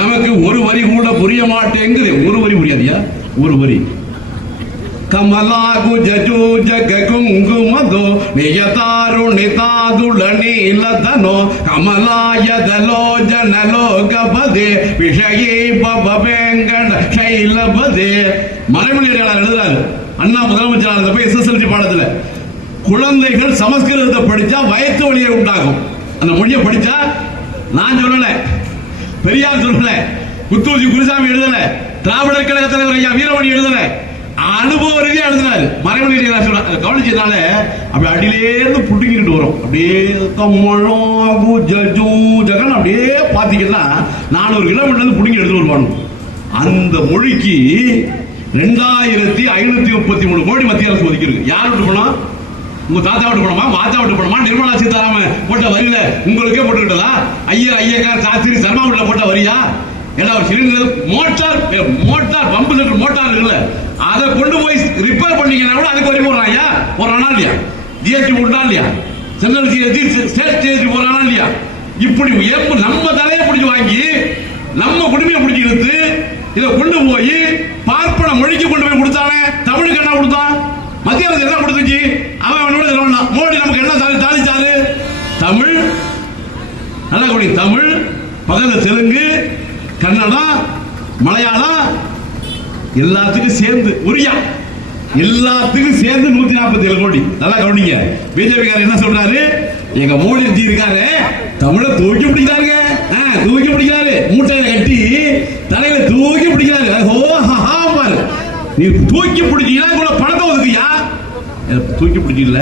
நமக்கு ஒரு வரி கூட புரிய மாட்டேங்குது. ஒரு வரி புரியாதியா? ஒரு வரி. கமலாகு ஜஜூஜ குங்குமதோ நியதாரு நிதாதுளனீலதனோ கமலாயதலோஜனலோகபதே விஷயே பபவேங்கட ஷைலபதே. மறைமொழியாளர் எழுதுறாரு. அண்ணா முதலமைச்சராக இருந்தப்ப SSLC பாடத்துல குழந்தைகள் சமஸ்கிருதத்தை படிச்சா வயிற்று வலியை உண்டாகும். அந்த மொழியை படிச்சா, நான் சொல்லல, பெரியார் சொல்லல, குத்தூசி குருசாமி எழுதல, திராவிடர் கழக தலைவர் ஐயா வீரமணி எழுதல, அனுபவ ரீதியா எழுதினாரு. மறைமொழி கவனிச்சதுனால அப்படி அடியிலேருந்து புட்டுக்கிட்டு வரும். அப்படியே ஜகன் அப்படியே பாத்தீங்கன்னா 400 கிலோமீட்டர் புடுங்கி எடுத்து வருவாங்க. அந்த மொழிக்கு 2533 கோடி மத்திய அரசு ஒதுக்கிருக்கு. யார் விட்டு போனோம்? உங்க தாத்தா விட்டு போனோமா? மாத்தா விட்டு போனோமா? நிர்மலா சீதாராமன் போட்ட வரியில உங்களுக்கே போட்டுக்கிட்டதா? ஐயக்கார் சாஸ்திரி சர்மா வீட்டுல போட்ட வரியா? ஏன்னா மோட்டார் பம்பு செட்டு மோட்டார் இருக்குல்ல, அதை கொண்டு போய் ரிப்பேர் பண்ணீங்கன்னா கூட அதுக்கு வரி போடுறாங்க. போறானா இல்லையா? ஜிஎஸ்டி போட்டா இல்லையா? சென்ட்ரல் ஸ்டேட் ஜிஎஸ்டி போறானா இல்லையா? இப்படி நம்ம தலையை பிடிச்சி வாங்கி நம்ம குடுமையை பிடிச்சி இழுத்து இதை கொண்டு போய் பார்ப்பன மொழிக்கு கொண்டு போய் கொடுத்தானே. தமிழுக்கு என்ன கொடுத்தான்? மத்திய அரசு என்ன கொடுத்துச்சு? அவன் மோடி நமக்கு என்ன சாதிச்சாரு? தமிழ் நல்லா கூடி, தமிழ் பக்கத்துல தெலுங்கு, கன்னடம், மலையாளம் எல்லாத்துக்கும் சேர்ந்து உரியா எல்லாத்துக்கும் சேர்ந்து 147 கோடி. நல்லா கவனிங்க. பிஜேபி என்ன சொல்றாரு? எங்க மோடி இருக்காரு, தமிழை தூக்கி பிடிக்கிறாருங்க. தூக்கி பிடிக்கிறாரு, மூட்டையில கட்டி தலையில தூக்கி பிடிக்கிறாரு. பாரு, நீ தூக்கி பிடிச்சீங்கன்னா கூட பணத்தை ஒதுக்கியா? தூக்கி பிடிக்கல.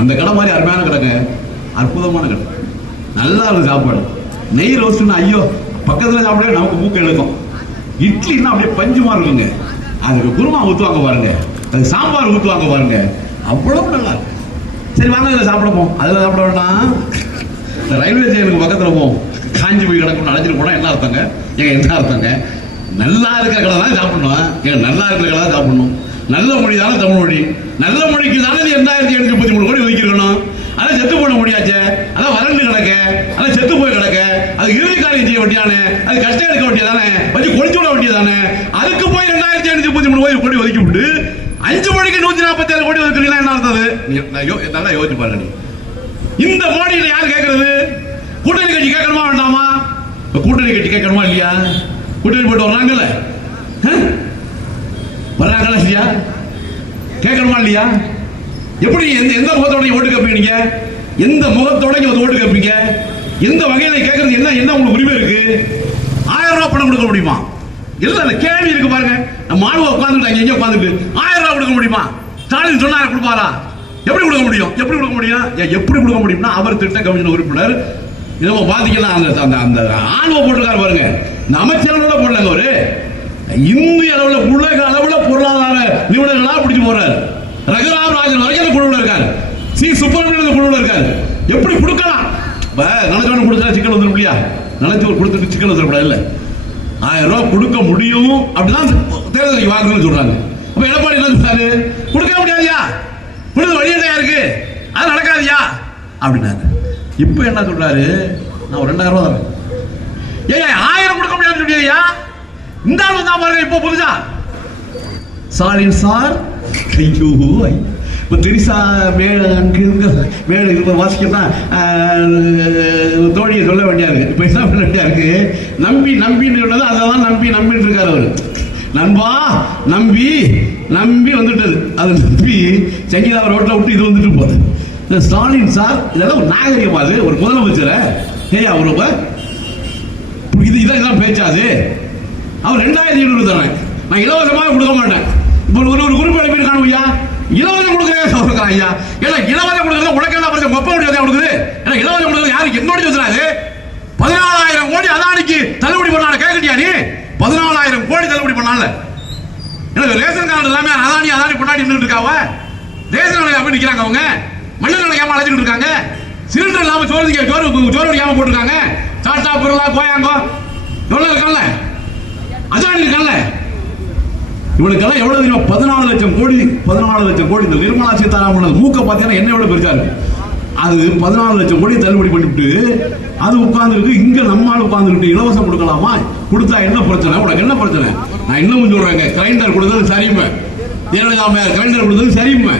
அந்த கடை மாதிரி அருமையான கடைங்க, அற்புதமான கடை, நல்லா இருக்கு சாப்பாடு. நெய் ரோஸ்ட்னா ஐயோ பக்கத்துல சாப்பிட நமக்கு மூக்க இழுக்கும். இட்லின்னா அப்படியே பஞ்சு மாதிரி இருக்குங்க. அதுக்கு குருமா ஊத்துவாங்க பாருங்க, அது சாம்பார் ஊத்துவாங்க பாருங்க, அவ்வளவு நல்லா இருக்கு. சரி வாங்க இதில் சாப்பிடப்போம். அதில் சாப்பிட வேண்டாம், ரயில்வே ஸ்டேஷனுக்கு பக்கத்தில் போவோம். காஞ்சி போய் கிடக்கும் அழைச்சிட்டு போனா என்ன அர்த்தங்க? என்ன அர்த்தங்க? நல்லா இருக்கிற கடை தான் சாப்பிடணும். நல்லா இருக்கிற கடை தான் சாப்பிடணும். நல்ல மொழி தானே தமிழ் மொழி. நல்ல மொழிக்கு தானே 2733 கோடி ஒதுக்கிருக்கணும். அதை செத்து போன மொழியாச்சே, அதான் வறண்டு கிடக்க, அதை செத்து போய் கிடக்க, அது இறுதி காரியம் செய்ய வேண்டியானே, அது கஷ்டம் எடுக்க வேண்டியதானே, வச்சு கொடிச்சு விட வேண்டியதானே. அதுக்கு போய் 2733 கோடி ஒதுக்கி விட்டு 5 மணிக்கு 147 கோடி ஒதுக்கீங்கன்னா என்ன அர்த்தது? நல்லா யோசிச்சு பாருங்க. இந்த மோடியில யார் கேட்கறது? கூட்டணி கட்சி கேட்கணுமா வேண்டாமா? கூட்டணி கட்சி கேட்கணுமா இல்லையா? கூட்டணி போட்டு வர்றாங்கல்ல, வர்றாங்களா இல்லையா? கேட்கணுமா இல்லையா? எப்படி எந்த முகத்தோட ஓட்டு கேட்பீங்க? எந்த முகத்தோட ஓட்டு கேட்பீங்க? எந்த வகையில கேட்கறது? என்ன உங்களுக்கு உரிமை இருக்கு? 1000 ரூபாய் பணம் கொடுக்க முடியுமா? இல்ல கேள்வி இருக்கு பாருங்க. நம்ம ஆளுவ உட்கார்ந்துட்டாங்க, எங்க உட்கார்ந்துட்டு 1000 ரூபாய் கொடுக்க முடியுமா? ஸ்டாலின் சொன்னாரு கொடுப்பாரா? எப்படி கொடுக்க முடியும்? எப்படி கொடுக்க முடியும்? எப்படி கொடுக்க முடியும்னா அவர் திட்ட கமிஷன் உறுப்பினர் இதை பாத்தீங்கன்னா அந்த ஆளுவ போட்டிருக்காரு பாருங்க. இந்த அமைச்சர்களோட போடலங்க. ஒரு இந்திய அளவில் உலக அளவில் பொருளாதார நிபுணர்களா பிடிச்சு போறாரு. ரகுராம் ராஜன் வரைக்கும் குழுவில் இருக்காரு. சி சுப்பிரமணியன் குழுவில் இருக்காரு. எப்படி கொடுக்கலாம்? நினைச்சவன கொடுத்தா சிக்கல் வந்துடும் இல்லையா? நினைச்சு கொடுத்துட்டு சிக்கல் வந்துடக்கூடாது. இல்ல 1000 ரூபாய் கொடுக்க முடியும் அப்படிதான் தேர்தல் வாக்குன்னு சொல்றாங்க. அப்ப எடப்பாடி என்ன சொல்றாரு? கொடுக்க முடியாதியா, கொடுக்க வழியா இருக்கு, அது நடக்காதியா அப்படின்னாரு. இப்ப என்ன சொல்றாரு? நான் 2000 ரூபாய் தரேன். ஏன் 1000 கொடுக்க முடியாது சொல்லியா? இந்த ஆளு தான் பாருங்க. இப்போ புதுசா ஸ்டாலின் சார் ஐயோ தெரிசா மேல வாசிக்கா தோழியை சொல்ல வேண்டியது. இப்ப என்ன பண்ண வேண்டியா இருக்கு? நம்பின்னு சொன்னது அதான் நம்பின்னு இருக்காரு அவரு. நண்பா நம்பி வந்துட்டது. அது நம்பி சங்கீதா ரோட்ல விட்டு இது வந்துட்டு போகுது. ஸ்டாலின் சார் இதெல்லாம் ஒரு நாகரிகமா? அது ஒரு முதலமைச்சர் ஏயா அவரு இதான் பேச்சாது. அவர் 2700 தரேன், நான் இலவசமாக கொடுக்க மாட்டேன். ஒரு குறிப்பு அனுப்பியிருக்கானு ஐயா, இலவசம் கொடுக்குறேன் ஐயா. ஏன்னா இலவசம் கொடுக்குறது உனக்கு என்ன பிரச்சனை? மொப்ப முடியாது கொடுக்குது. ஏன்னா இலவசம் கொடுக்குறது யாருக்கு என்னோட சொல்றாரு? 14000 கோடி அதானிக்கு தள்ளுபடி பண்ணால கேட்கட்டியா நீ? 14000 கோடி தள்ளுபடி பண்ணால. எனக்கு ரேஷன் கார்டு எல்லாமே அதானி கொண்டாடி நின்றுட்டு இருக்காவ. ரேஷன் கடை அப்படி நிற்கிறாங்க. அவங்க மண்ணு நிலைக்காம அழைச்சிட்டு இருக்காங்க. சிலிண்டர் இல்லாம சோறு அடிக்காம போட்டுருக்காங்க. டாடா பிர்லா கோயாங்கோ எவ்வளவு இருக்கான்ல, அதானி இருக்கான்ல. இவனுக்கெல்லாம் எவ்வளவு தெரியுமா? 14 லட்சம் கோடி. 14 லட்சம் கோடி. இந்த நிர்மலா சீதாராமன் மூக்க பார்த்தீங்கன்னா என்ன விட பெருசா இருக்கு. அது 14 லட்சம் கோடி தள்ளுபடி பண்ணிவிட்டு அது உட்கார்ந்துருக்கு. இங்க நம்மால் உட்கார்ந்துக்கிட்டு இலவசம் கொடுக்கலாமா? கொடுத்தா என்ன பிரச்சனை? உனக்கு என்ன பிரச்சனை? நான் இன்னமும் சொல்றேங்க, கிரைண்டர் கொடுத்தது சரியுமே, கிரைண்டர் கொடுத்தது சரியுமே.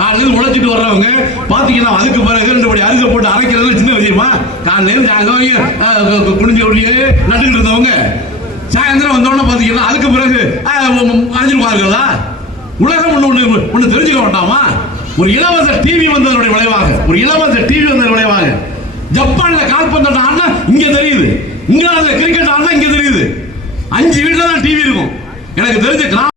காலையில் உழைச்சிட்டு வர்றவங்க பாத்தீங்கன்னா அதுக்கு பிறகு 2 படி அரிசி போட்டு அரைக்கிறது சின்ன விஷயமா? காலையில் குடிஞ்ச ஒட்டியே நட்டுக்கிட்டு இருந்தவங்க சாயந்தரம் வந்தோடனே பாத்தீங்கன்னா அதுக்கு பிறகு அரைஞ்சிருப்பார்களா? உலகம் ஒண்ணு தெரிஞ்சுக்க வேண்டாமா? ஒரு இலவச டிவி வந்ததனுடைய விளைவாக ஜப்பான்ல கால்பந்து ஆடினா இங்க தெரியுது, இங்கிலாந்துல கிரிக்கெட் ஆடினா இங்க தெரியுது. 5 வீட்டுல தான் டிவி இருக்கும். எனக்கு தெரிஞ்ச